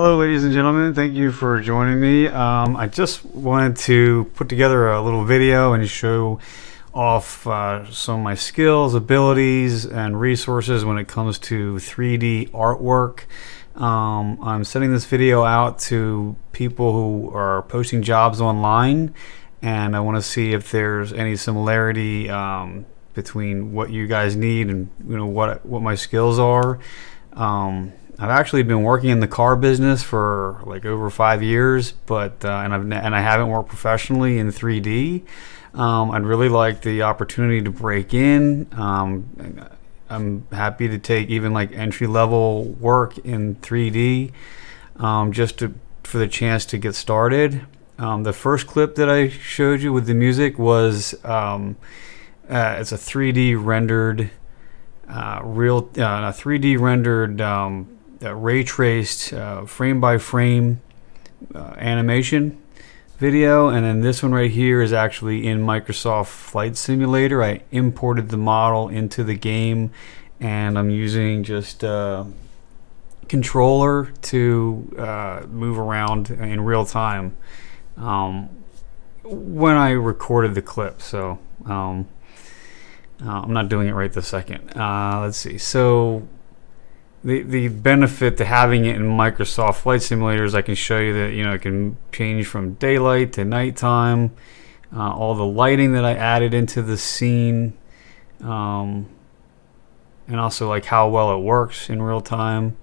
Hello, ladies and gentlemen. Thank you for joining me. I just wanted to put together a little video and show off some of my skills, abilities, and resources when it comes to 3D artwork. I'm sending this video out to people who are posting jobs online, and I want to see if there's any similarity between what you guys need and what my skills are. I've actually been working in the car business for like over 5 years, but and I haven't worked professionally in 3D. I'd really like the opportunity to break in. I'm happy to take even like entry level work in 3D, for the chance to get started. The first clip that I showed you with the music was it's a 3D rendered a 3D rendered ray traced frame by frame animation video, and then this one right here is actually in Microsoft Flight Simulator. I imported the model into the game, and I'm using just a controller to move around in real time when I recorded the clip. So I'm not doing it right this second. Let's see. So the benefit to having it in Microsoft Flight Simulator is I can show you that it can change from daylight to nighttime, all the lighting that I added into the scene, and also like how well it works in real time.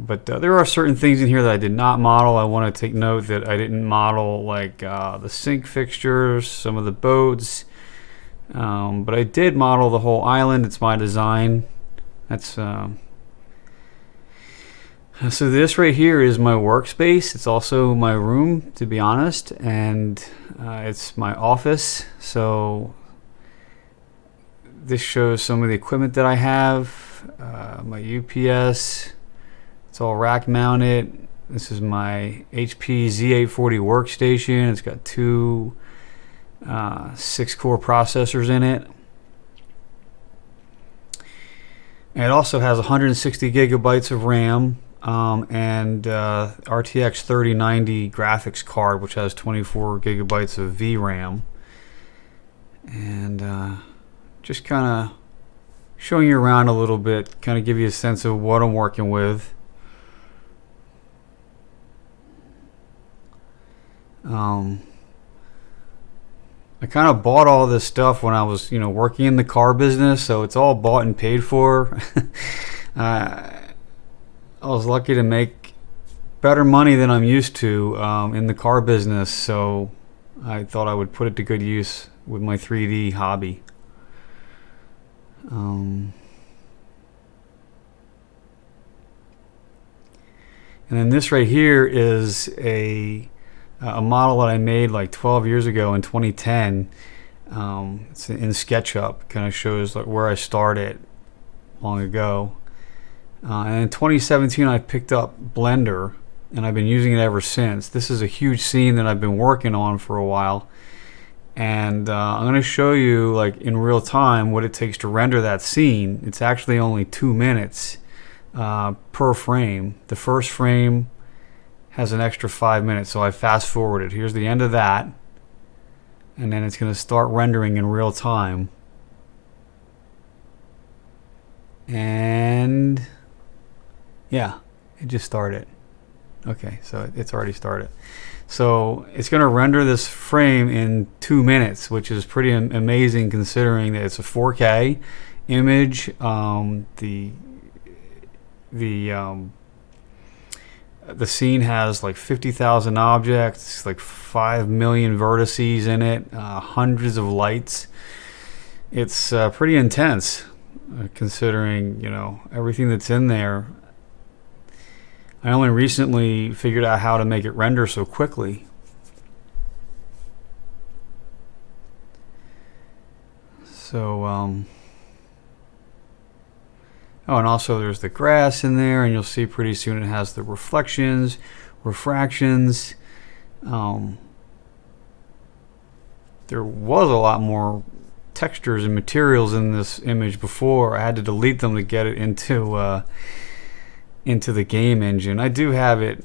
But there are certain things in here that I did not model. I want to take note that I didn't model like the sink fixtures, some of the boats. But I did model the whole island. It's my design. That's so this right here is my workspace. It's also my room, to be honest, and it's my office. So this shows some of the equipment that I have. My UPS. It's all rack mounted. This is my HP Z840 workstation. It's got two 6-core processors in it. And it also has 160 gigabytes of RAM and RTX 3090 graphics card, which has 24 gigabytes of VRAM. And just kind of showing you around a little bit, kind of give you a sense of what I'm working with. I kind of bought all this stuff when I was, working in the car business, so it's all bought and paid for. I was lucky to make better money than I'm used to in the car business, so I thought I would put it to good use with my 3D hobby. And then this right here is a model that I made like 12 years ago in 2010. It's in SketchUp. Kind of shows like where I started long ago. And in 2017 I picked up Blender, and I've been using it ever since. This is a huge scene that I've been working on for a while, and I'm going to show you like in real time what it takes to render that scene. It's actually only 2 minutes per frame. The first frame has an extra 5 minutes, so I fast forwarded. Here's the end of that, and then it's going to start rendering in real time. And yeah, it just started. Okay, so it's already started. So it's going to render this frame in 2 minutes, which is pretty amazing considering that it's a 4K image. The scene has like 50,000 objects, like 5 million vertices in it, hundreds of lights. It's pretty intense, considering everything that's in there. I only recently figured out how to make it render so quickly. So oh, and also there's the grass in there, and you'll see pretty soon it has the reflections, refractions. There was a lot more textures and materials in this image before. I had to delete them to get it into into the game engine. I do have it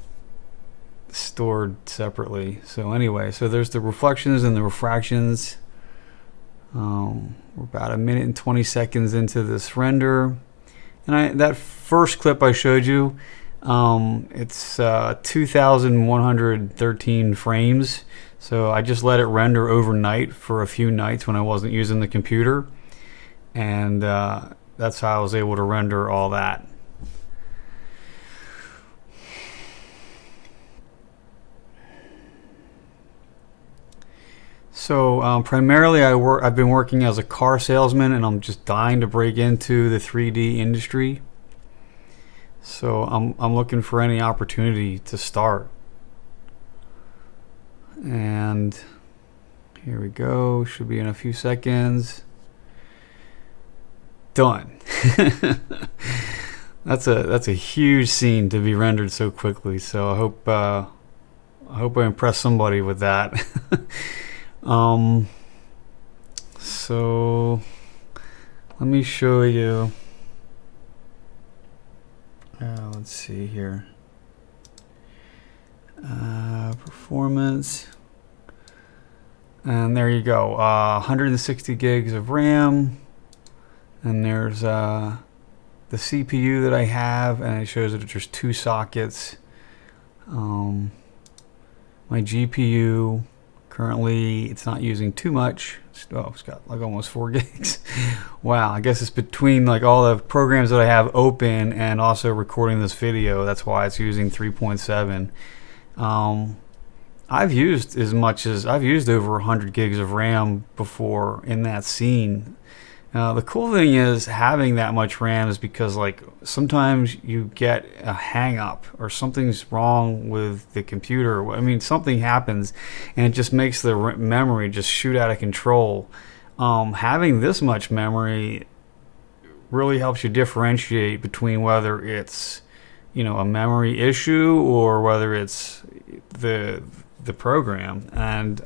stored separately. So anyway, so there's the reflections and the refractions. We're about 1:20 into this render, and that first clip I showed you, it's 2,113 frames. So I just let it render overnight for a few nights when I wasn't using the computer, and that's how I was able to render all that. So primarily I've been working as a car salesman, and I'm just dying to break into the 3D industry. So I'm looking for any opportunity to start. And here we go. Should be in a few seconds. Done. That's a huge scene to be rendered so quickly. So I hope I impress somebody with that. So let me show you. Let's see here. Performance. And there you go. 160 gigs of RAM. And there's the CPU that I have, and it shows that there's 2 sockets. My GPU. Currently, it's not using too much. It's got like almost 4 gigs. Wow, I guess it's between like all the programs that I have open and also recording this video. That's why it's using 3.7. I've used over 100 gigs of RAM before in that scene. The cool thing is having that much RAM is because like sometimes you get a hang up or something's wrong with the computer. I mean, something happens and it just makes the memory just shoot out of control. Having this much memory really helps you differentiate between whether it's, a memory issue or whether it's the program. And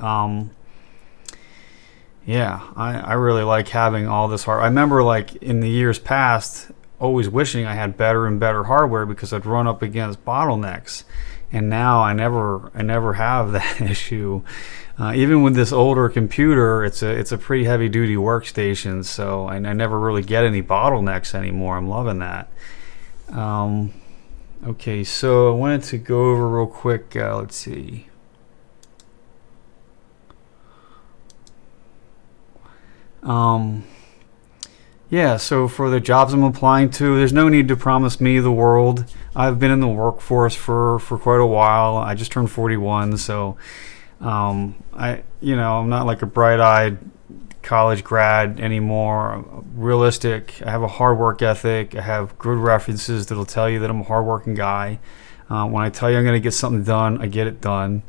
yeah, I really like having all this hardware. I remember like in the years past always wishing I had better and better hardware because I'd run up against bottlenecks, and now I never have that issue. Even with this older computer, it's a pretty heavy duty workstation, so I never really get any bottlenecks anymore. I'm loving that. Okay, so I wanted to go over real quick. Let's see. Yeah, so for the jobs I'm applying to, there's no need to promise me the world. I've been in the workforce for quite a while. I just turned 41, so I'm not like a bright-eyed college grad anymore. I'm realistic. I have a hard work ethic. I have good references that'll tell you that I'm a hardworking guy. When I tell you I'm going to get something done, I get it done.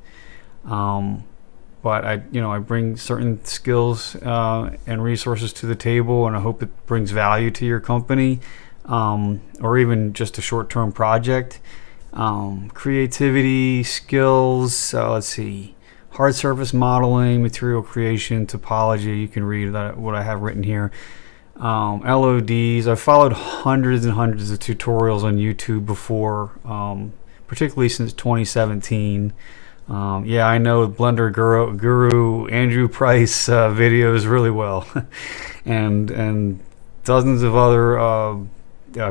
But I bring certain skills and resources to the table, and I hope it brings value to your company, or even just a short-term project. Creativity, skills, let's see, hard surface modeling, material creation, topology. You can read what I have written here. LODs. I've followed hundreds and hundreds of tutorials on YouTube before, particularly since 2017. Yeah, I know Blender Guru Andrew Price videos really well, and dozens of other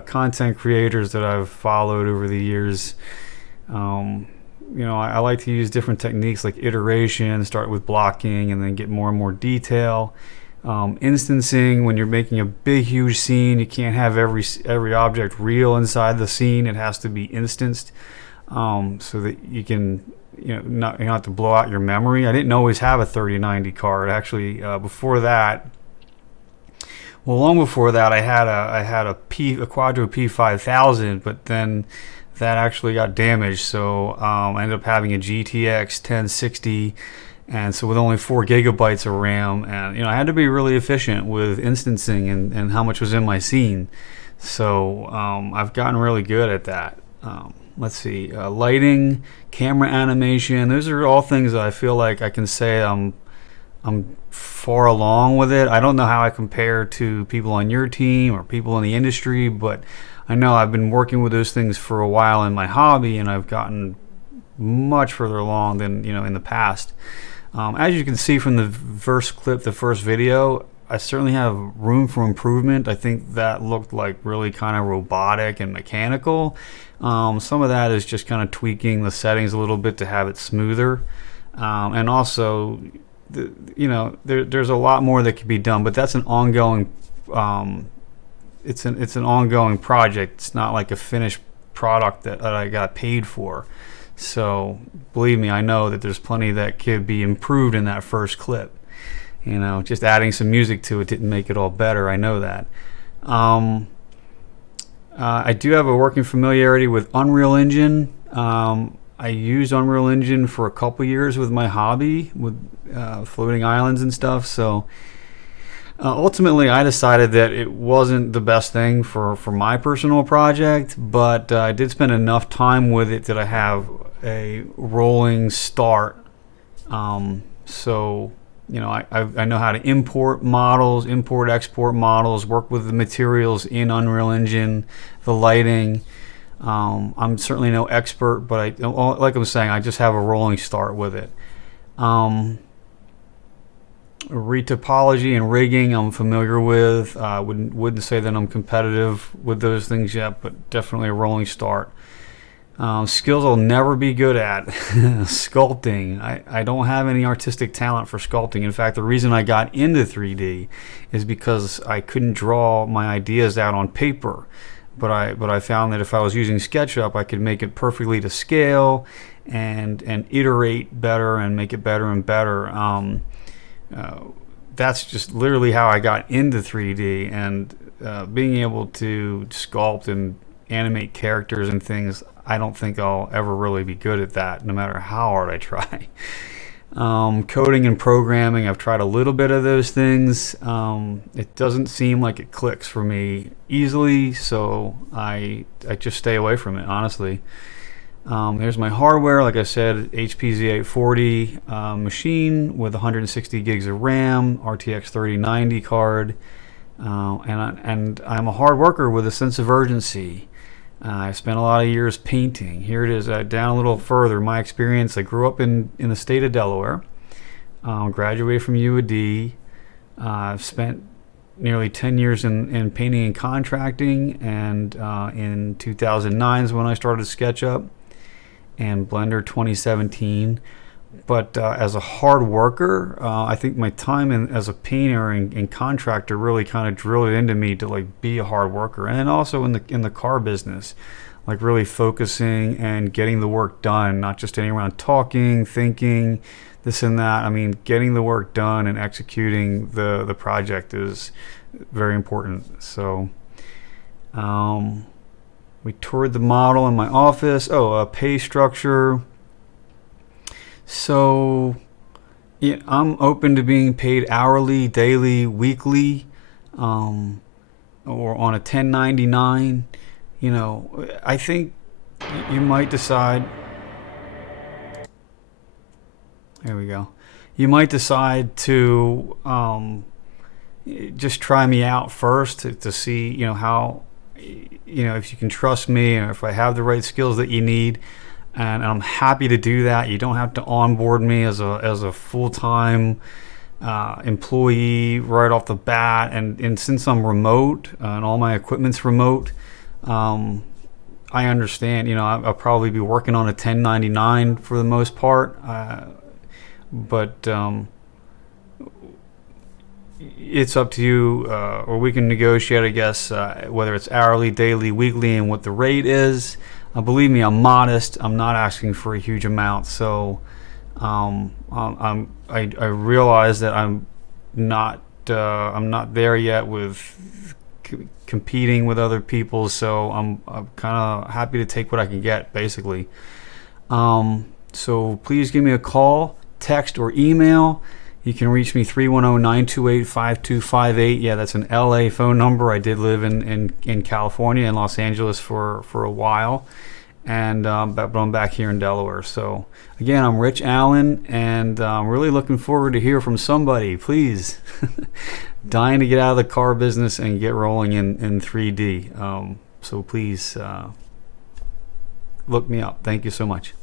content creators that I've followed over the years. I like to use different techniques like iteration, start with blocking, and then get more and more detail. Instancing, when you're making a big, huge scene, you can't have every object real inside the scene. It has to be instanced, so that you can. You don't have to blow out your memory. I didn't always have a 3090 card. Actually, before that, long before that, I had a Quadro P5000, but then that actually got damaged. So I ended up having a GTX 1060, and so with only 4 gigabytes of RAM, and I had to be really efficient with instancing and how much was in my scene. So I've gotten really good at that. Let's see, lighting, camera animation. Those are all things that I feel like I can say I'm far along with it. I don't know how I compare to people on your team or people in the industry, but I know I've been working with those things for a while in my hobby, and I've gotten much further along than in the past. As you can see from the first clip, the first video, I certainly have room for improvement. I think that looked like really kind of robotic and mechanical. Some of that is just kind of tweaking the settings a little bit to have it smoother. And also, there's a lot more that could be done, but that's an ongoing. It's an ongoing project. It's not like a finished product that I got paid for. So believe me, I know that there's plenty that could be improved in that first clip. Just adding some music to it didn't make it all better. I know that. I do have a working familiarity with Unreal Engine. I used Unreal Engine for a couple years with my hobby, with floating islands and stuff. So ultimately, I decided that it wasn't the best thing for my personal project, but I did spend enough time with it that I have a rolling start. So I know how to import models, export models, work with the materials in Unreal Engine, the lighting. I'm certainly no expert, but like I'm saying, I just have a rolling start with it. Retopology and rigging I'm familiar with. I wouldn't say that I'm competitive with those things yet, but definitely a rolling start. Skills I'll never be good at. Sculpting. I don't have any artistic talent for sculpting. In fact, the reason I got into 3D is because I couldn't draw my ideas out on paper. But I found that if I was using SketchUp, I could make it perfectly to scale and iterate better and make it better and better. That's just literally how I got into 3D, and being able to sculpt and animate characters and things, I don't think I'll ever really be good at that, no matter how hard I try. Coding and programming, I've tried a little bit of those things. It doesn't seem like it clicks for me easily, so I just stay away from it, honestly. There's my hardware. Like I said, HP Z840 machine with 160 gigs of RAM, RTX 3090 card, and I'm a hard worker with a sense of urgency. I spent a lot of years painting. Here it is, down a little further. My experience, I grew up in the state of Delaware, graduated from UAD. I've spent nearly 10 years in painting and contracting, and in 2009 is when I started SketchUp and Blender 2017. But as a hard worker, I think my time as a painter and contractor really kind of drilled it into me to be a hard worker. And then also in the car business, really focusing and getting the work done, not just sitting around talking, thinking, this and that. I mean, getting the work done and executing the project is very important. So we toured the model in my office. Pay structure. So yeah, I'm open to being paid hourly, daily, weekly, or on a 1099. I think you might decide. There we go. You might decide to just try me out first to see, how, if you can trust me or if I have the right skills that you need. And I'm happy to do that. You don't have to onboard me as a full-time employee right off the bat. And since I'm remote and all my equipment's remote, I understand. I'll probably be working on a 1099 for the most part. But it's up to you, or we can negotiate, I guess, whether it's hourly, daily, weekly, and what the rate is. Believe me, I'm modest. I'm not asking for a huge amount. So I realize that I'm not there yet with competing with other people. So I'm kind of happy to take what I can get, basically. So please give me a call, text, or email. You can reach me 310-928-5258. Yeah, that's an LA phone number. I did live in California and Los Angeles for a while, but I'm back here in Delaware. So again, I'm Rich Allen, and I'm really looking forward to hear from somebody. Please, dying to get out of the car business and get rolling in 3D. So please look me up. Thank you so much.